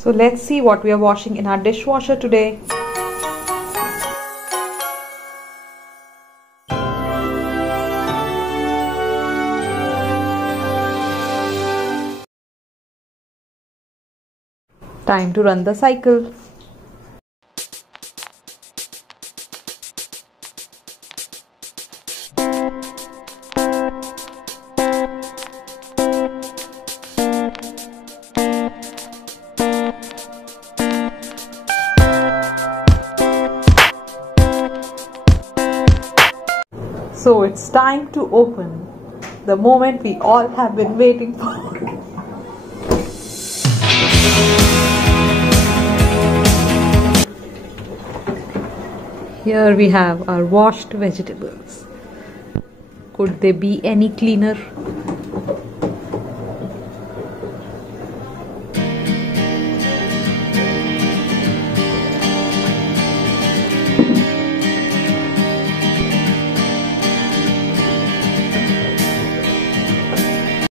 So let's see what we are washing in our dishwasher today. Time to run the cycle. So it's time to open the moment we all have been waiting for. Here we have our washed vegetables. Could they be any cleaner?